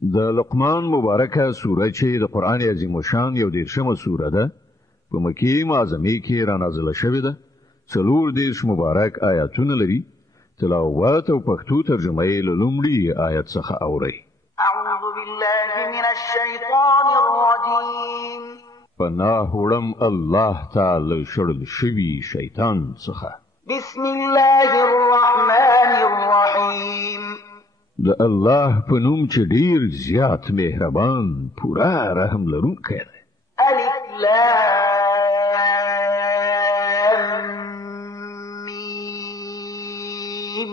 د لقمان مبارکه سوره چې د قران عظیم شان یو 13مه سوره ده په مکی معظمه کې را نازله شوې ده. 40 مبارک آیاتونه لري. تلاوت او پښتو ترجمه یې له لومړي آیت څخه اوري. اعوذ بالله من الشیطان الرجیم. پناه وړم الله تعالی شړل شوی شیطان څخه. بسم الله الرحمن الرحیم. د الله په نوم چې ډیر زیات مهربان پورا رحم لرونکی دی. الف لام میم.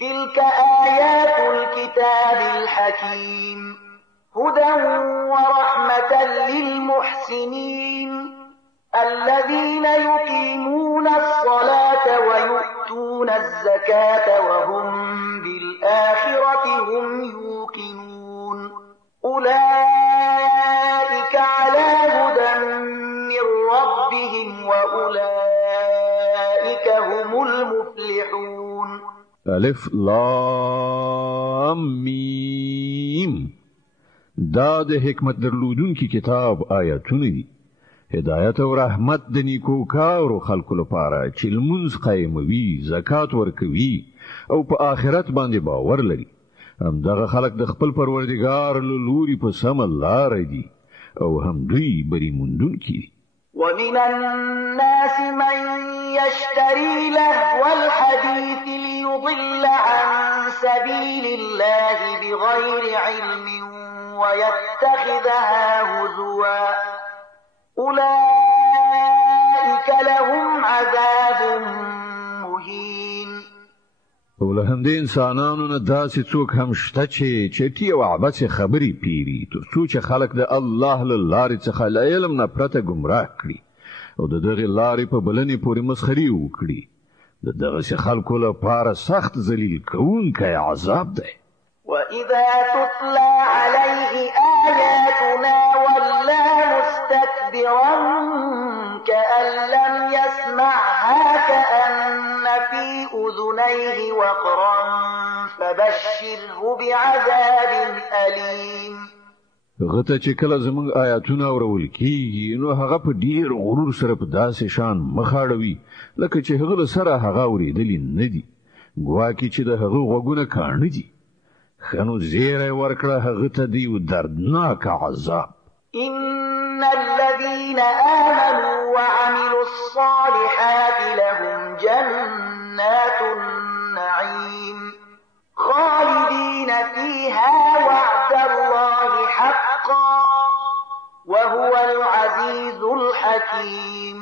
تلك آيات الكتاب الحكيم هدى ورحمة للمحسنين الذين يقيمون الصلاة ويؤتون الزكاة وهم بالآخرة هم يوقنون أولئك على هدى من ربهم وأولئك هم المفلحون. الف لام میم. دا د حکمت درلودونکي کتاب آیاتونه دي. هدایت او رحمت د نیکو کارو خلکو لپاره چې لمونځ قایموي، زکات ورکوي او په آخرت باندې باور لري. همدغه خلک د خپل پروردګار له لوري په سمه لار دي او هم دوی بری موندونکي دي. ومن الناس من يشتري لهو الحديث ليضل عن سبيل الله بغير علم ويتخذها هزوا أولئك لهم عذاب مهين. او له همدې انسانانو نه داسې څوک هم شته چې چټي او عبث خبرې پیري تر څو چې خلک د الله له لارې څخه له علم نه پرته ګمراه کړي او د دغې لارې په بلنې پورې مسخري وکړي. د دغسې خلکو لپاره سخت ذلیل کوونکی عذاب دی. وَإِذَا تُتْلَى عَلَيْهِ آيَاتُنَا وَلَّى مُسْتَكْبِرًا كَأَن لَّمْ يَسْمَعْهَا كَأَنَّ فِي أُذُنَيْهِ وَقْرًا فَبَشِّرْهُ بِعَذَابٍ أَلِيمٍ. غته چې کله زموږ آیاتونه اورول کیږي نو هغه په ډیر غرور سره په داسې شان مخاړوي لکه چې هغه سره هغه اورېدلی نه دي، ګواکې چې د هغه غوږونه کاڼه دي. خنو زیره ورکړه هغه ته دی دردناک عذاب. إن الذين آمنوا وعملوا الصالحات لهم جنات النعيم خالدين فيها وعد الله حقا وهو العزيز الحكيم.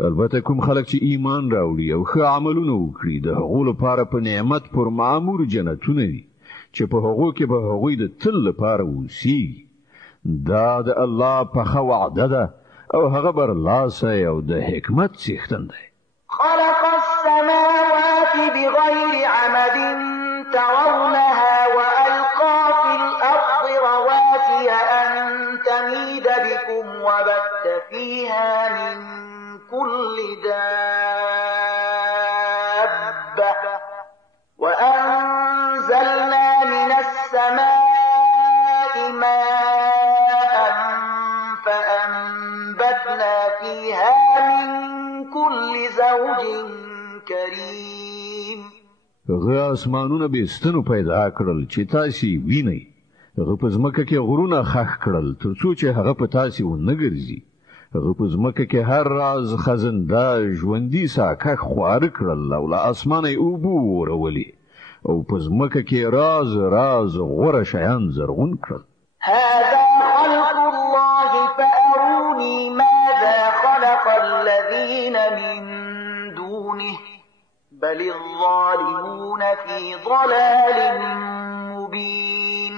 البته کوم خلک چې ایمان راوړي او ښه عملونه وکړي د هغو لپاره په نعمت پر معمور جنتونه دي چې په هغو کې به هغوی د تل لپاره اوسي. دا د الله په وعده ده او هغه برلاسه او د حکمت څښتن دی. خلق السماوات بغير عمد ترونها وألقى في الأرض رواسي أن تميد بكم وبث فيها من كل دابة وأنزلنا من السماء ماء فأنبتنا فيها من كل زوج كريم. هغه اسمانونه به ستنو پیدا کړل چې تاسو وینئ. هغه په ځمکه کې غرونه خښ کړل تر څو چې هغه په تاسو ونه ګرځي. هغه په ځمکه کې هر راز خزنده ژوندۍ ساکه خوار کړل او له اسمانه اوبو ورولي او په ځمکه کې راز راز غوره شیان زرغون کړل. هذا خلق الله فأروني ماذا خلق الذين من دونه بل الظالمون في ضلال مبين.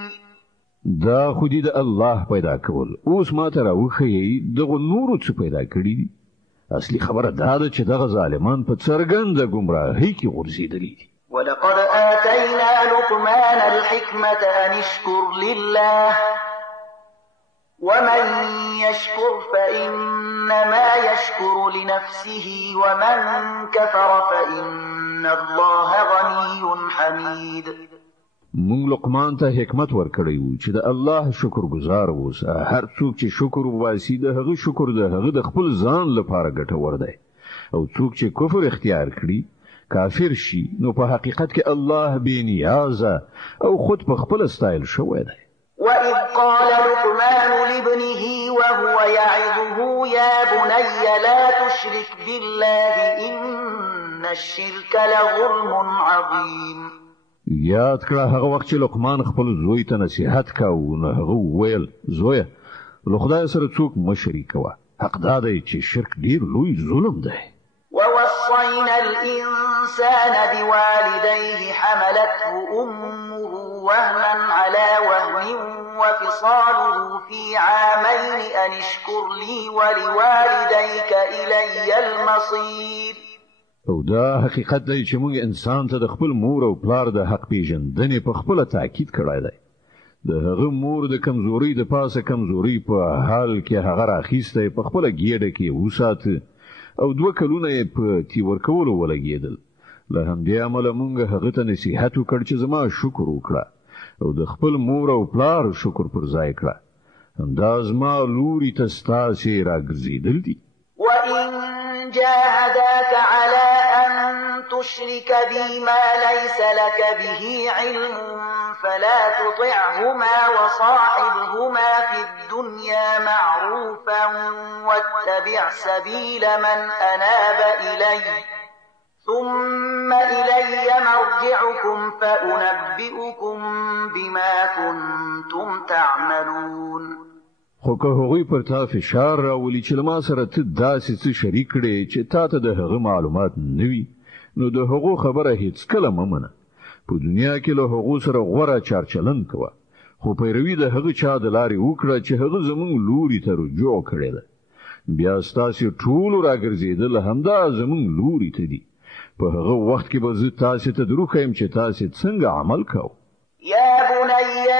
دا خودی د الله پیدا کول. اوس ما ته راوخی دغه نورو څه پیدا کړی دي. اصلي خبره دا ده چې دغه ظالمان په څرګنده ګمراهۍ کې غورځېدلي دي. ولقد آتينا لقمان الحكمة أن اشكر لله ومن يشكر فإنما يشكر لنفسه ومن كفر فإن الله غني حميد. مونږ لقمان ته حکمت ورکړی وو چې د الله شکرګزار اوسه. هر څوک چې شکر وباسي د هغه شکر د هغه د خپل ځان لپاره ګټور دی، او څوک چې کفر اختیار کړي کافر شي نو په حقیقت کې الله بے نیازه او خود په خپل استایل شوی دی. وَإِذْ قَالَ لُقْمَانُ لِابْنِهِ وَهُوَ يَعِظُهُ يَا بُنَيَّ لَا تُشْرِكْ بِاللَّهِ إِنَّ الشِّرْكَ لَظُلْمٌ عَظِيمٌ. یاد کړه هغه وخت چې لقمان خپل زوی ته نصیحت کاوه، نو هغه وویل زویه له خدای سره څوک مه شریکوه، حق دا دی چې شرک ډیر لوی ظلم دی. وَوَصَّيْنَا الْإِنسَانَ بِوَالِدَيْهِ حَمَلَتْهُ أُمُّهُ وَهْنًا عَلَى وَهْنٍ وَفِصَالُهُ فِي عَامَيْنِ أَنِ اشْكُرْ لِي وَلِوَالِدَيْكَ إِلَيَّ الْمَصِيرُ. او دا حقیقت دی چې موږ انسان ته د خپل مور او پلار د حق پیژندنې په خپل تاکید کړی دی. د هغه مور د کمزوري د پاسه کمزوري په حال کې هغه راخیسته په خپل ګیډه کې وساته او 2 کلونه په تیور کولو ولګیدل. له همدې عمله موږ هغه ته نصیحت وکړ چې زما شکر وکړه او د خپل مور او پلار شکر پر ځای کړه. همدا زما لوري ته ستاسې راګرځېدل دي. وَإِن جَاهَدَاكَ عَلَى أَن تُشْرِكَ بِي مَا لَيْسَ لَكَ بِهِ عِلْمٌ فَلَا تُطِعْهُمَا وَصَاحِبْهُمَا فِي الدُّنْيَا مَعْرُوفًا وَاتَّبِعْ سَبِيلَ مَنْ أَنَابَ إِلَيَّ ثُمَّ إِلَيَّ مَرْجِعُكُمْ فَأُنَبِّئُكُم بِمَا كُنتُمْ تَعْمَلُونَ. خو که هغوی پر تا فشار راولي چې لما سره ته داسې څه شریک کړي چې تا ته د هغه معلومات نه وي، نو د هغو خبره هیڅ کله مه منه. په دنیا کې له هغو سره غوره چارچلن کوه، خو پیروي د هغه چا د لارې وکړه چې هغه زمونږ لوري ته رجوع کړی ده. بیا ستاسې ټولو راګرځېدل همدا زمونږ لوري ته دي. په هغه وخت کې به زه تاسې ته دروښیم چې تاسې څنګه عمل کوو. يا بني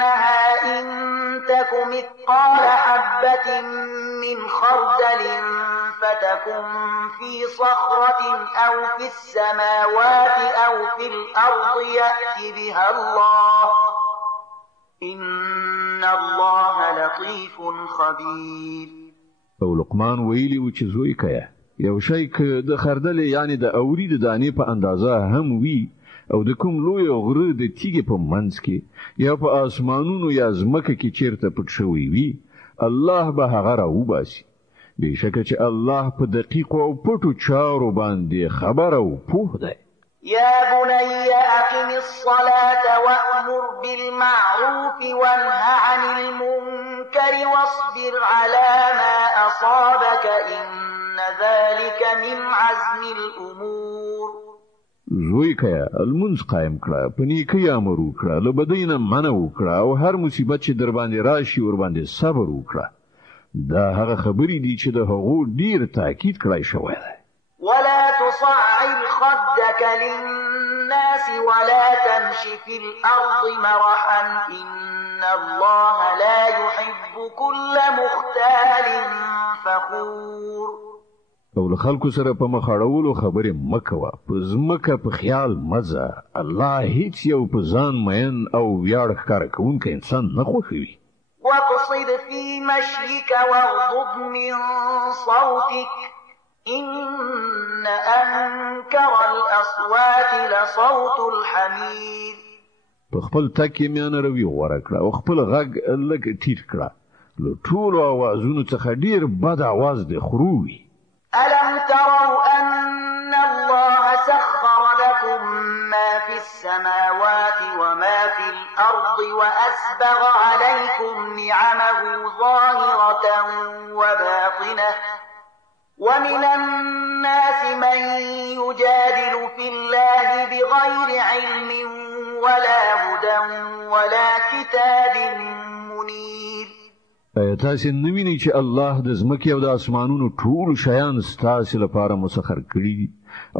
إنها إن تك مثقال حبة من خردل فتكن في صخرة أو في السماوات أو في الأرض يأت بها الله إن الله لطيف خبير. او لقمان ویلی و چې زوی کیا یو شی ک د خردل یعنی د اوری د دانې په اندازه هم وی او د کوم لوی غره د تیګې په منځ کې یا په اسمانونو یا ځمکه کې چیرته پټ شوی وي، الله به هغه راوباسي. بېشکه چې الله په دقیق او پټو چارو باندې خبر او پوه دی. يا بني أقم الصلاة وأمر بالمعروف وانه عن المنكر واصبر على ما أصابك إن ذلك من عزم الأمور. زوی کیا المنز قائم کړه، په نیکۍ امر وکړه، له بدۍ نه منع وکړه او هر مصیبت چې در باندې راشي ور باندې صبر وکړه. دا هغه خبرې دي چې د هغو ډیر تاکید کړای شوی دی. ولا تصعر خدك للناس ولا تمش في الأرض مرحا إن الله لا يحب كل مختال فخور. او له خلکو سره په مخاړولو خبرې مکوه، په ځمکه په خیال مزه. الله هیڅ یو په ځان مین او ویاړ ښکاره کوونکی انسان نه خوښوي. واقصد في مشيك واغضض من صوتك إن أنكر الأصوات لصوت الحمير. په خپل تک کې میانه روي غوره کړه او خپل غږ لږ ټیټ کړه، له ټولو اوازونو څخه ډیر بد اواز دی خرووي. ألم تروا أن الله سخر لكم ما في السماوات وما في الأرض وأسبغ عليكم نعمه ظاهرة وباطنة ومن الناس من يجادل في الله بغير علم ولا هدى ولا كتاب منير. تاسې نه وینئ چې الله د ځمکې او د اسمانونو ټول شیان ستاسې لپاره مسخر کړي دي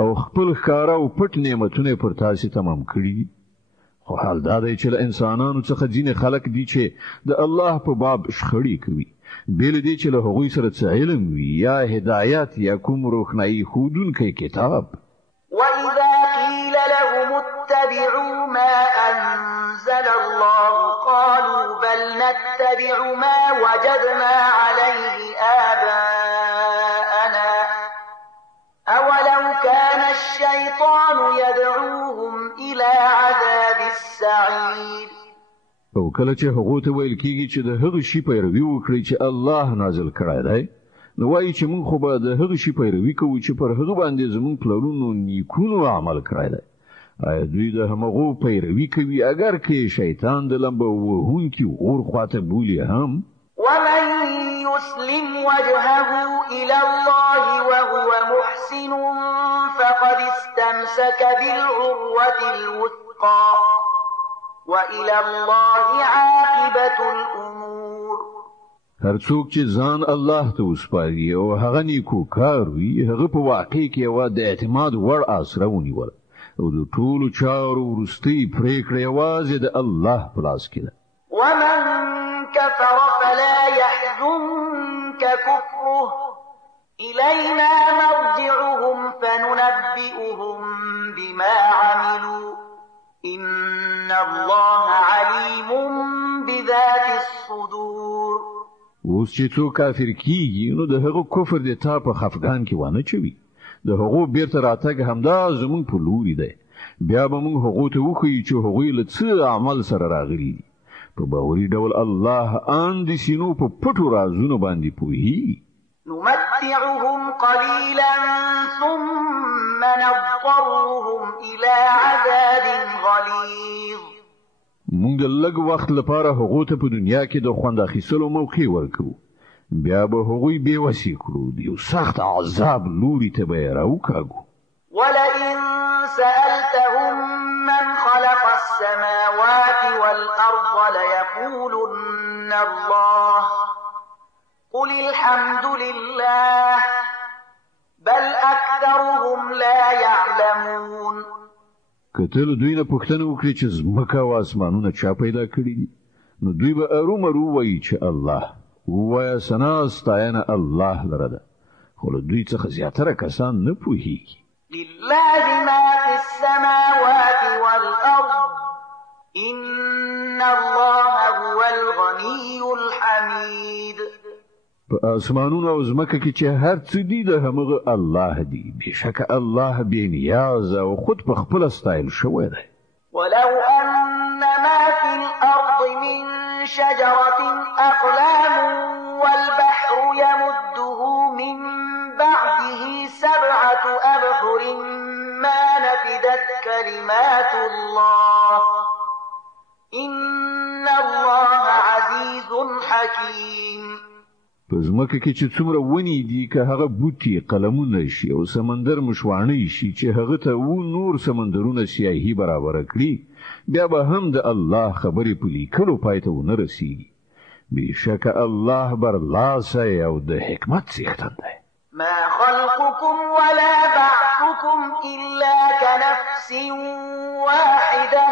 او خپل ښکاره او پټ نعمتونه پر تاسې تمام کړي دي؟ خو حال دا دی چې له انسانانو څخه ځینې خلک دي چې د الله په باب شخړې کوي، بې له دې چې له هغوی سره څه علم وي یا هدایت یا کوم روښنایي ښودونکی کتاب. وَإِذَا قِيلَ لَهُمُ اتبعوا ما أنزل الله قالوا بل نتبع ما وجدنا عليه آباءنا أولو كان الشيطان يدعوهم إلى عذاب السعير. او کله چې هغه ته ویل کیږي چې د هغه شی پیروي وکړي چې الله نازل کړی دی، نو وایي چې موږ خو به د هغه شی پیروي کوو چې پر هغه باندې زموږ پلرونو نیکونو عمل کړی دی. آیا دوی د همغو پیروي کوي اگر کې شیطان د لمبه وهونکي اور خواته بولي هم؟ ومن يسلم وجهه إلى الله وهو محسن فقد استمسك بالعروة الوثقى وإلى الله عاقبة الأمور. هر څوک چې ځان الله ته وسپاري او هغه نیکو کار وي، هغه په واقع کې یوه د اعتماد وړ آسره ونیوله او د ټولو چارو وروستۍ پرېکړه یوازې د الله په لاس کې ده. ومن كفر فلا يحزنك كفره إلينا مرجعهم فننبئهم بما عملوا إن الله عليم بذات الصدور. اوس چې څوک کافر کیږي نو د هغه کفر د تا په خفګان کې وانه چوي، د هغو بیرته راتګ همدا زمونږ په لوري دی. بیا به موږ هغو ته وښیو چې هغوی له څه عمل سره راغلي دي. په باوري ډول الله ان د سینو په پټو رازونو باندې پوهیږي. نمتعهم قليلا ثم نضطرهم إلى عذاب غليظ. موږ د لږ وخت لپاره هغو ته په دنیا کې د خوند اخیستلو موقع ورکوو، بیا به هغوی بې وسې کړو، د یو سخت عذاب لوري ته به یې راوکاږو. ولئن سألتهم من خلق السماوات والأرض ليقولن الله قل الحمد لله بل أكثرهم لا يعلمون. کته له دوی نه پوښتنه وکړي چې ځمکه او اسمانونه چا پیدا کړي دي، نو دوی به ارومرو وایي چې الله. ووایه ثنا ستاینه الله لره ده، خو له دوی څخه زیاتره کسان نه پوهیږي. لله ما في السماوات والأرض إن الله هو الغني الحميد. په اسمانونو او ځمکه کې چې هر څه دي د همغه الله دی، بېشکه الله بې نیاز او خود په خپله ستایل شوی دی. ولو أن ما في الأرض من شجرة أقلام والبحر يمده من بعده 7 أبحر ما نفدت كلمات الله إن الله عزيز حكيم. په ځمکه کې چې څومره ونې دي، که هغه بوټي قلمونه شي او سمندر مشواڼۍ شي چې هغه ته نور سمندرونه سیاهي برابره کړي، بیا به هم د الله خبرې په لیکلو پای ته ونه رسیږي. بېشکه الله برلاسی او د حکمت څښتن دی. ما خلقكم ولا بعثكم إلا كنفس واحدة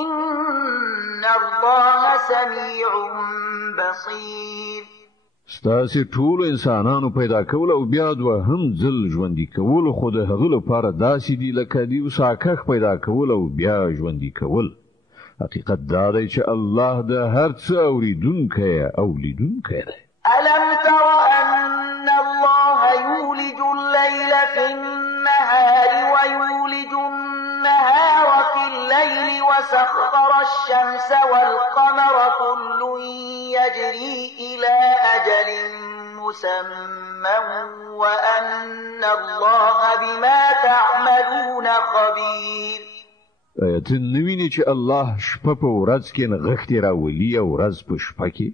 إن الله سميع بصير. ستاسې ټولو انسانانو پیدا کول او بیا دوهم ځل ژوندي کول خو د هغه لپاره داسې دي لکه د یو ساکښ پیدا کول او بیا ژوندي کول. حقیقت دا دی چې الله د هر څه اوریدونکی او لیدونکی دی. ألم تر أن الله يولج الليل في النهار ويولج النهار في الليل وسخر الشمس والقمر كل يجري إلى أجل مسمى وأن الله بما تعملون خبير. ته نویني چې الله شپه په ورځ کې نغښتې راولي او ورځ په شپه کې،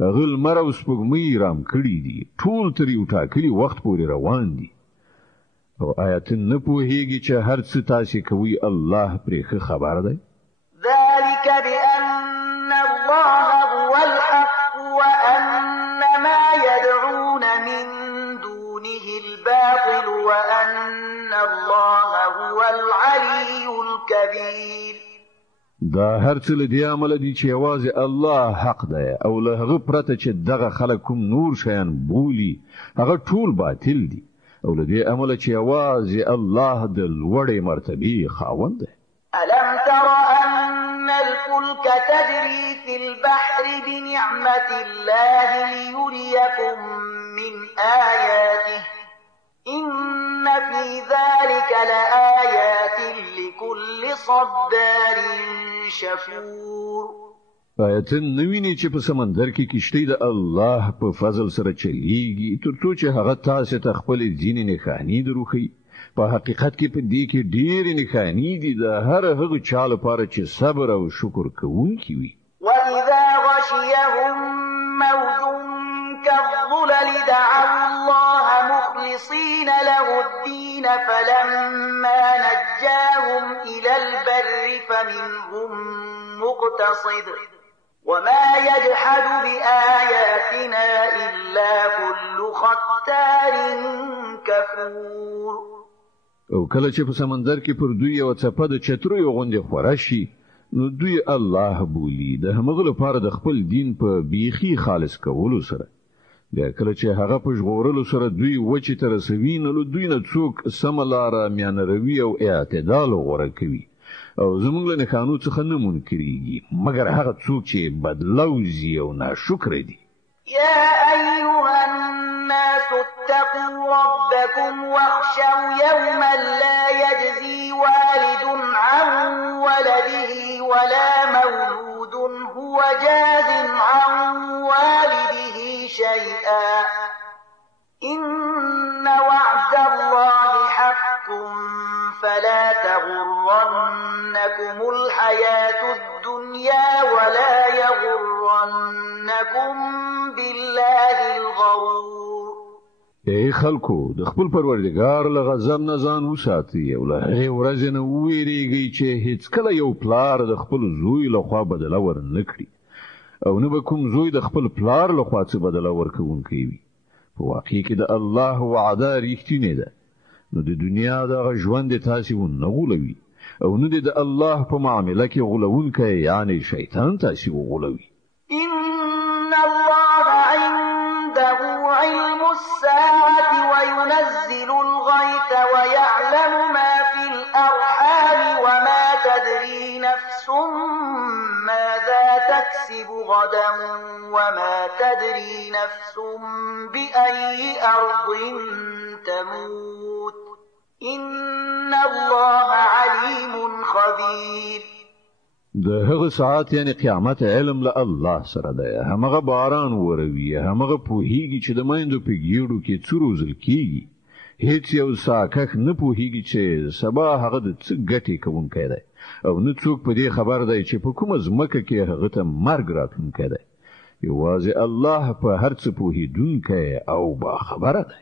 هغه لمر او سپوږمۍ رام کړي دي، ټول تر یو ټاکلي وخت پورې روان دي. او آیا ته نه پوهېږې چې هر څه تاسې کوئ الله پرې ښه خبر دی؟ ذلك بأن الله هو الحق وأن ما يدعون من دونه الباطل وأن الله هو العلي الكبير. دا هر څه له دې عمله دي چې یوازې الله حق دی او له هغه پرته چې دغه خلک کوم نور شیان بولي هغه ټول باطل دي، او لدې امله چې یوازې الله د لوړې مرتبې خاوند دی. ألم تر أن الفلك تجري في البحر بنعمة الله ليريكم من آياته إن في ذلك لآيات لكل صبار شكور. آیتن نویني چې په سمندر کې کشتۍ د الله په فضل سره چلیږي ترڅو چې هغه تاسو ته خپل ځینې نښانې دروخي. په حقیقت کې په دې کې ډېرې نښانې دي د هر هغه چا لپاره چې صبر او شکر کوونکی وي. وإذا غشيهم موج كالظلل دعوا الله مخلصين له الدين فلما نجاهم إلى البر فمنهم مقتصد وما يجحد بآياتنا إلا كل ختار كفور. او کله چې په سمندر کې پر دوی یو څپه د چترو غوندې خورا شي نو دوی الله بولی د همغه لپاره د خپل دین په بیخي خالص کولو سره. بیا کله چې هغه په ژغورلو سره دوی وچې ته رسوي نو دوی نه څوک سمه لاره میانه روي او اعتدال غوره کوي او زموږ له نښانو څخه نه منکرېږي مګر هغه څوک چې بدلوزي او ناشکره دي. يا أيها الناس اتقوا ربكم واخشوا يوما لا يجزي والد عن ولده ولا مولود هو جاز عن والده شيئا إن وعد الله حق فلا تغرنكم الحياة الدنيا ولا يغرنكم بالله الغرور. ای خلکو د خپل پروردګار له غضب نه ځان وساتئ او له هغې ورځې نه وویریږئ چې هیڅکله یو پلار د خپل زوی لخوا بدله ورنه کړي او نه به کوم زوی د خپل پلار لخوا څه بدله ورکوونکی وي. په واقع کې د الله وعده ریښتینې ده نو د دنیا دغه ژوند تاسې ونه غولوي او نه د الله په معامله کې غولونکی یعنی شیطان تاسې وغولوي. إن الله عنده علم الساعة وينزل الغيث ويعلم ما في الأرحام وما تدري نفس ماذا تكسب غدا وما تدري نفس بأي أرض تموت إن الله عليم خبير. د هغه ساعت یعنی قیامت علم له الله سره ده. همغه باران وروي همغه پوهیږي چې د مایندو په ګیړو کې څو روزل کیږي. هیڅ یو ساکخ نه پوهیږي چې سبا هغه د څه ګټې کوونکی دی او نه څوک په دې خبر دی چې په کومه ځمکه کې هغه ته مرګ راتلونکی دی. یوازې الله په هر څه پوهیدونکی او با خبره دی.